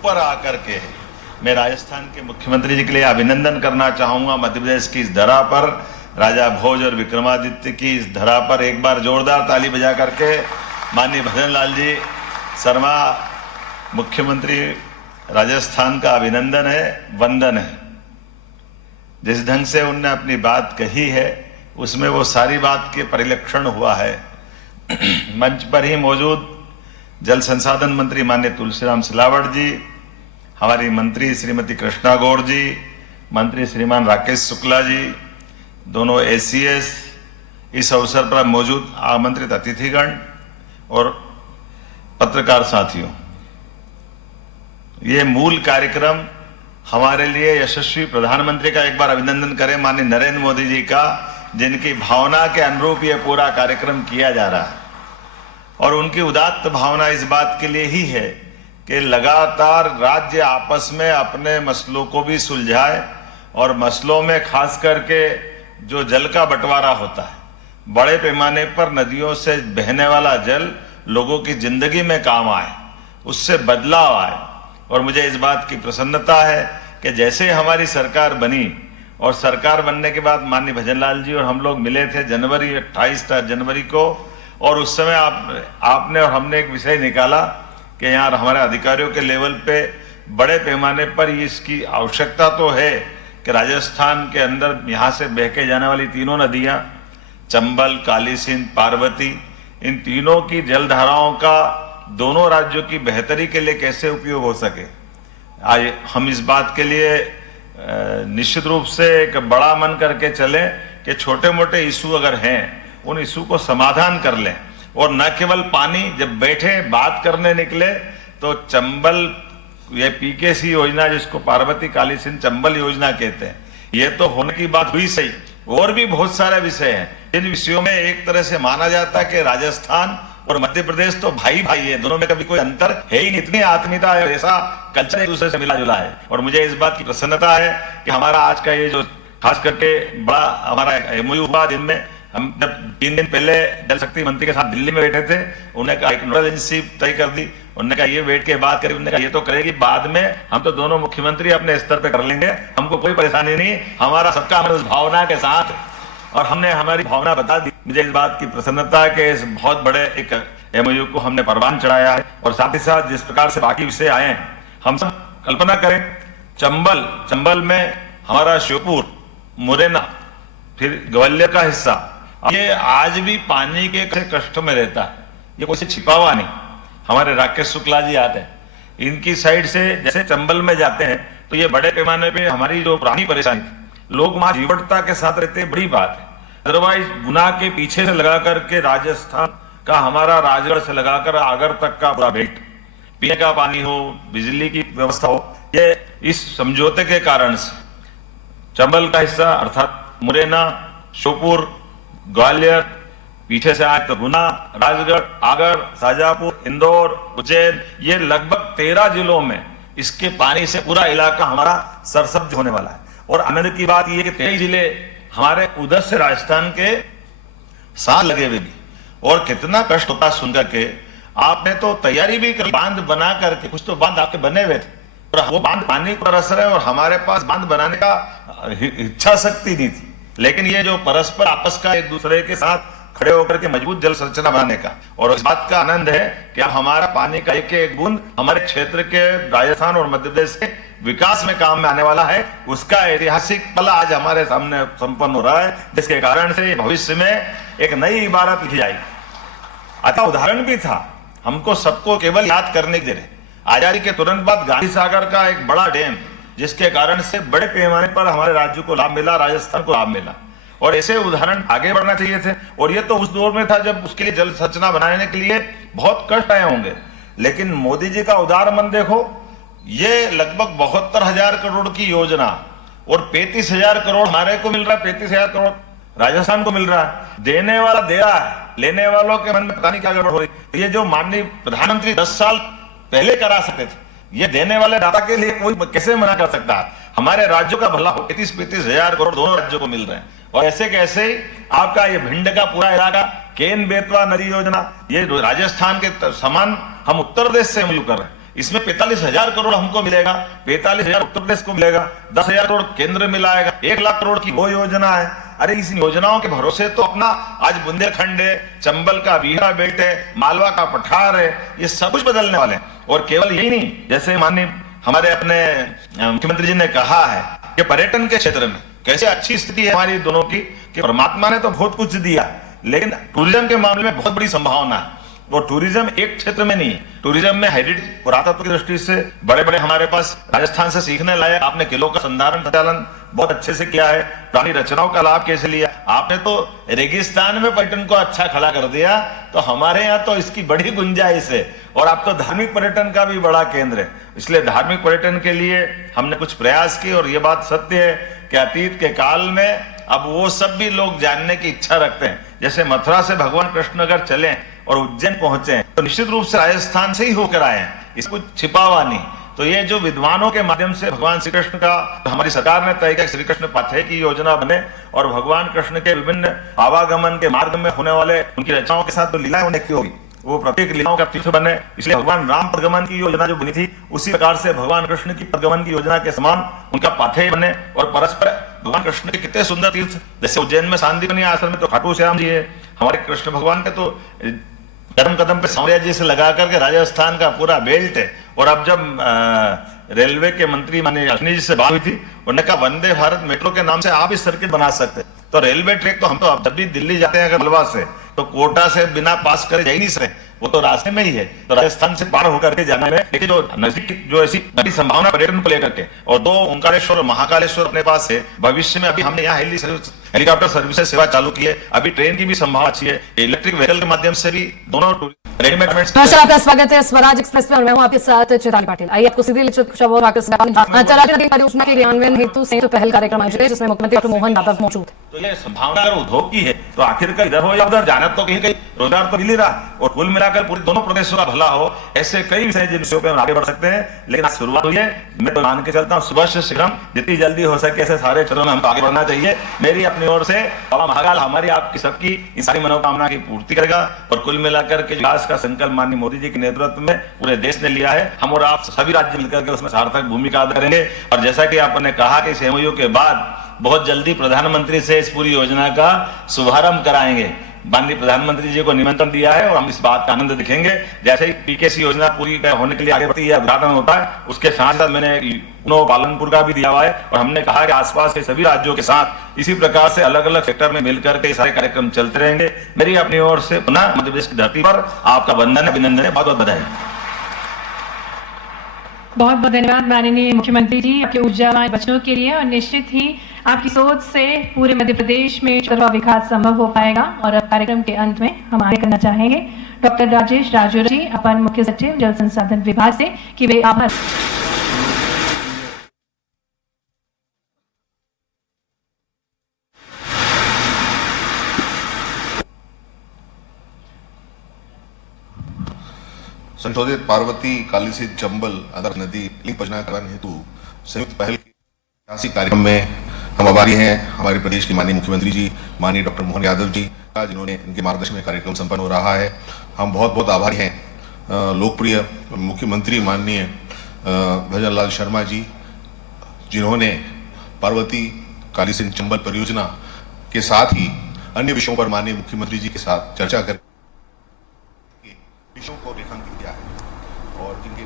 ऊपर आकर के मैं राजस्थान के मुख्यमंत्री जी के लिए अभिनंदन करना चाहूंगा। मध्य प्रदेश की इस धरा पर, राजा भोज और विक्रमादित्य की इस धरा पर एक बार जोरदार ताली बजा करके माननीय भजन लाल जी शर्मा मुख्यमंत्री राजस्थान का अभिनंदन है, वंदन है। जिस ढंग से उनने अपनी बात कही है उसमें वो सारी बात के परिलक्षण हुआ है। मंच पर ही मौजूद जल संसाधन मंत्री माननीय तुलसीराम सिलावट जी, हमारी मंत्री श्रीमती कृष्णा गौड़ जी, मंत्री श्रीमान राकेश शुक्ला जी, दोनों एसीएस, इस अवसर पर मौजूद आमंत्रित अतिथिगण और पत्रकार साथियों, ये मूल कार्यक्रम हमारे लिए यशस्वी प्रधानमंत्री का एक बार अभिनंदन करें माननीय नरेंद्र मोदी जी का, जिनकी भावना के अनुरूप ये पूरा कार्यक्रम किया जा रहा है। और उनकी उदात्त भावना इस बात के लिए ही है कि लगातार राज्य आपस में अपने मसलों को भी सुलझाए, और मसलों में खास करके जो जल का बंटवारा होता है, बड़े पैमाने पर नदियों से बहने वाला जल लोगों की जिंदगी में काम आए, उससे बदलाव आए। और मुझे इस बात की प्रसन्नता है कि जैसे हमारी सरकार बनी और सरकार बनने के बाद माननीय भजनलाल जी और हम लोग मिले थे 28 जनवरी को, और उस समय आपने और हमने एक विषय निकाला कि यहाँ हमारे अधिकारियों के लेवल पे बड़े पैमाने पर इसकी आवश्यकता तो है कि राजस्थान के अंदर यहाँ से बह के जाने वाली तीनों नदियाँ चंबल, काली सिंध, पार्वती, इन तीनों की जलधाराओं का दोनों राज्यों की बेहतरी के लिए कैसे उपयोग हो सके। आज हम इस बात के लिए निश्चित रूप से एक बड़ा मन करके चले कि छोटे मोटे इशू अगर हैं उन इशू को समाधान कर लें, और न केवल पानी, जब बैठे बात करने निकले तो चंबल, ये पीकेसी योजना जिसको पार्वती काली सिंध चंबल योजना कहते हैं, ये तो होने की बात हुई सही, और भी बहुत सारे विषय हैं इन विषयों में एक तरह से माना जाता है कि राजस्थान और मध्य प्रदेश तो भाई भाई है, दोनों में कभी कोई अंतर है ही नहीं, इतनी आत्मीयता है, ऐसा कल्चर एक दूसरे से मिला जुला है। और मुझे इस बात की प्रसन्नता है कि हमारा आज का ये जो खास करके बड़ा हमारा एमओयू हुआ, जिनमें हम जब 3 दिन पहले जल शक्ति मंत्री के साथ दिल्ली में बैठे थे, उन्होंने कहा एक नोडल एजेंसी तय कर दी, उन्होंने कहा ये बैठ के बात करेगी, उन्होंने कहा ये तो करेगी, बाद में हम तो दोनों मुख्यमंत्री अपने स्तर पे कर लेंगे, हमको कोई परेशानी नहीं, हमारा सबका हमारे उस भावना के साथ, और हमने हमारी भावना बता दी। मुझे इस बात की प्रसन्नता है कि इस बहुत बड़े एक एमओयू को हमने परवान चढ़ाया है। और साथ ही साथ जिस प्रकार से बाकी विषय आए हैं, हम सब कल्पना करें, चंबल में हमारा श्योपुर, मुरैना, फिर ग्वालियर का हिस्सा, ये आज भी पानी के कष्ट में रहता है, ये कोई छिपा हुआ नहीं। हमारे राकेश शुक्ला जी आते हैं, इनकी साइड से जैसे चंबल में जाते हैं तो ये बड़े पैमाने पे हमारी जो पुरानी परेशानी थी, लोग वहां जीवटता के साथ रहते, बड़ी बात है। अदरवाइज गुना के पीछे से लगा करके राजस्थान का, हमारा राजगढ़ से लगाकर आगर तक का पूरा बेल्ट, पीने का पानी हो, बिजली की व्यवस्था हो, ये इस समझौते के कारण से चंबल का हिस्सा अर्थात मुरैना, श्योपुर, ग्वालियर, पीछे से आए तो गुना, राजगढ़, आगर, शाजापुर, इंदौर, उज्जैन, ये लगभग 13 जिलों में इसके पानी से पूरा इलाका हमारा सरसब्ज होने वाला है। और आनंद की बात यह कि 23 जिले हमारे उधर से राजस्थान के साथ लगे हुए भी, और कितना कष्ट होता सुनकर के। आपने तो तैयारी भी कर, बांध बना करके, कुछ तो बांध आपके बने हुए थे, और वो बांध पानी को तरस रहे, और हमारे पास बांध बनाने का इच्छा शक्ति नहीं थी। लेकिन ये जो परस्पर आपस का एक दूसरे के साथ खड़े होकर के मजबूत जल संरचना बनाने का, और इस बात का आनंद है कि हमारा पानी का एक एक बूंद हमारे क्षेत्र के राजस्थान और मध्य प्रदेश के विकास में काम में आने वाला है, उसका ऐतिहासिक पल आज हमारे सामने संपन्न हो रहा है, जिसके कारण से भविष्य में एक नई इबारत लिखी जाएगी। अच्छा उदाहरण भी था, हमको सबको केवल याद करने के लिए, आजादी के तुरंत बाद गांधी सागर का एक बड़ा डैम, जिसके कारण से बड़े पैमाने पर हमारे राज्य को लाभ मिला, राजस्थान को लाभ मिला, और ऐसे उदाहरण आगे बढ़ना चाहिए थे। और ये तो उस दौर में था जब उसके लिए जल संरचना बनाने के लिए बहुत कष्ट आए होंगे, लेकिन मोदी जी का उदार मन देखो, ये लगभग 72,000 करोड़ की योजना, और 35,000 करोड़ हमारे को मिल रहा है, 35,000 करोड़ राजस्थान को मिल रहा है। देने वाला दे रहा है, लेने वालों के मन में पता नहीं क्या गड़बड़ हो रही। ये जो माननीय प्रधानमंत्री 10 साल पहले करा सकते थे, ये देने वाले दाता के लिए कोई कैसे मना कर सकता है। हमारे राज्यों का भला हो, 35,000 करोड़ दोनों राज्यों को मिल रहे हैं। और ऐसे कैसे आपका ये भिंड का पूरा इलाका, केन बेतवा नदी योजना, ये राजस्थान के समान हम उत्तर प्रदेश से एमओयू कर रहे हैं। इसमें 45,000 करोड़ हमको मिलेगा, 45,000 उत्तर प्रदेश को मिलेगा, 10,000 करोड़ केंद्र मिलाएगा, 1 लाख करोड़ की वो योजना है। अरे इस योजनाओं के भरोसे तो अपना आज बुंदेलखंड है, चंबल का बीहड़ा बेल्ट है, मालवा का पठार है, ये सब कुछ बदलने वाले हैं। और केवल यही नहीं, जैसे माननीय हमारे अपने मुख्यमंत्री जी ने कहा है कि पर्यटन के क्षेत्र में कैसे अच्छी स्थिति है हमारी दोनों की, कि परमात्मा ने तो बहुत कुछ दिया, लेकिन टूरिज्म के मामले में बहुत बड़ी संभावना है। वो टूरिज्म एक क्षेत्र में नहीं है, टूरिज्म में हेरिटेज पुरातत्व की दृष्टि से बड़े बड़े हमारे पास राजस्थान से सीखने लायक, आपने किलों का संधारण संचालन बहुत अच्छे से किया है, पुरानी रचनाओं का लाभ कैसे लिया आपने, तो रेगिस्तान में पर्यटन को अच्छा खड़ा कर दिया। तो हमारे यहाँ तो इसकी बड़ी गुंजाइश है, और आप तो धार्मिक पर्यटन का भी बड़ा केंद्र है, इसलिए धार्मिक पर्यटन के लिए हमने कुछ प्रयास किए। और ये बात सत्य है कि अतीत के काल में अब वो सब भी लोग जानने की इच्छा रखते हैं। जैसे मथुरा से भगवान कृष्ण अगर चले और उज्जैन पहुंचे तो निश्चित रूप से राजस्थान से ही होकर आए हैं, इसको छिपावा नहीं। तो ये जो विद्वानों के माध्यम से भगवान श्री कृष्ण का हमारी सरकार ने तय किया, श्री कृष्ण पाथेय की योजना बने और भगवान कृष्ण के विभिन्न आवागमन के मार्ग में होने वाले उनकी रचनाओं के साथ जो लीलाएं उन्हें की होगी वो प्रत्येक लीलाओं का तीर्थ बने। इसलिए भगवान राम पदगमन की योजना जो बनी थी, उसी प्रकार से भगवान कृष्ण की पदगमन की योजना के समान उनका पाथेय बने। और परस्पर भगवान कृष्ण के कितने सुंदर तीर्थ, जैसे उज्जैन में सांदीपनि आश्रम में तो खाटू श्याम जी है, हमारे कृष्ण भगवान के तो कदम कदम पे सांवरिया जी से लगा करके राजस्थान का पूरा बेल्ट है। और अब जब रेलवे के मंत्री माननीय अश्विनी जी से बात हुई थी, उन्होंने कहा वंदे भारत मेट्रो के नाम से आप इस सर्किट बना सकते, तो रेलवे ट्रैक तो हम तो जब भी दिल्ली जाते हैं अगर मलवा से, तो कोटा से बिना पास करे जा ही नहीं सकते, वो तो रास्ते में ही है। तो राजस्थान से पार होकर के जाने में देखिए जो नजदीक जो ऐसी बड़ी संभावना पर्यटन को लेकर के, और 2 ओंकारेश्वर और महाकालेश्वर अपने पास है। भविष्य में अभी हमने यहाँ हेलीकॉप्टर सर्विसेज सेवा चालू की है, अभी ट्रेन की भी संभावना अच्छी है, इलेक्ट्रिक व्हीकल के माध्यम से भी दोनों आपका स्वागत है स्वराज एक्सप्रेस में और मैं हूं आपके साथ चैताली पाटिल। आइए आपको सीधे अंतर्राष्ट्रीय नदी परियोजना के क्रियान्वयन हेतु संयुक्त पहल कार्यक्रम आयोजित है, जिसमें मुख्यमंत्री डॉक्टर मोहन यादव मौजूद। तो ये संभावना अगर उद्योग की है तो आखिरकार इधर हो या उधर जाना, तो कहीं कहीं रोजगार तो मिल ही रहा, और कुल मिलाकर पूरे दोनों प्रदेशों का भला हो, ऐसे कई विषय जिन विषयों पे हम आगे बढ़ सकते हैं। लेकिन आज शुरुआत हुई है, मैं तो मान के चलता हूँ सुबह से शीघ्र जितनी जल्दी हो सके ऐसे सारे क्षेत्रों में हमको आगे बढ़ना चाहिए। मेरी अपनी ओर से बाबा महाकाल हमारी आपकी सबकी इस सारी मनोकामना की पूर्ति करेगा। और कुल मिलाकर के विकास का संकल्प माननीय मोदी जी के नेतृत्व में पूरे देश ने लिया है, हम और आप सभी राज्य मिलकर के उसमें सार्थक भूमिका अदा करेंगे। और जैसा कि आपने कहा कि इस एमओयू के बाद बहुत जल्दी प्रधानमंत्री से इस पूरी योजना का शुभारंभ कराएंगे, माननीय प्रधानमंत्री जी को निमंत्रण दिया है और हम इस बात का आनंद दिखेंगे। जैसे ही पीकेसी योजना पूरी होने के लिए आगे बढ़ती है, उद्घाटन होता है, उसके साथ साथ मैंने पालनपुर का भी दिया हुआ है, और हमने कहा कि आसपास के सभी राज्यों के साथ इसी प्रकार से अलग अलग सेक्टर में मिलकर के सारे कार्यक्रम चलते रहेंगे। मेरी अपनी ओर से पुनः मध्य प्रदेश की धरती पर आपका वंदन अभिनंदन है, बहुत बहुत बधाई। बहुत बहुत धन्यवाद माननीय मुख्यमंत्री जी आपके उज्ज्वल वचनों के लिए। और निश्चित ही आपकी सोच से पूरे मध्य प्रदेश में चरवा विकास संभव हो पाएगा। और अब कार्यक्रम के अंत में हम आगे करना चाहेंगे डॉक्टर राजेश राजौरा जी, अपन मुख्य सचिव जल संसाधन विभाग से, कि वे आभार। संशोधित पार्वती कालीसिंध चंबल आदर्श नदी लिंक परियोजना हेतु संयुक्त पहल के ऐतिहासिक कार्यक्रम में हम आभारी हैं हमारे प्रदेश के माननीय मुख्यमंत्री जी माननीय डॉक्टर मोहन यादव जी का, जिन्होंने इनके मार्गदर्शन में कार्यक्रम संपन्न हो रहा है। हम बहुत बहुत आभारी हैं लोकप्रिय मुख्यमंत्री माननीय भजन लाल शर्मा जी, जिन्होंने पार्वती कालीसिंध चंबल परियोजना के साथ ही अन्य विषयों पर माननीय मुख्यमंत्री जी के साथ चर्चा कर विषयों को रेखांकित किया है और जिनके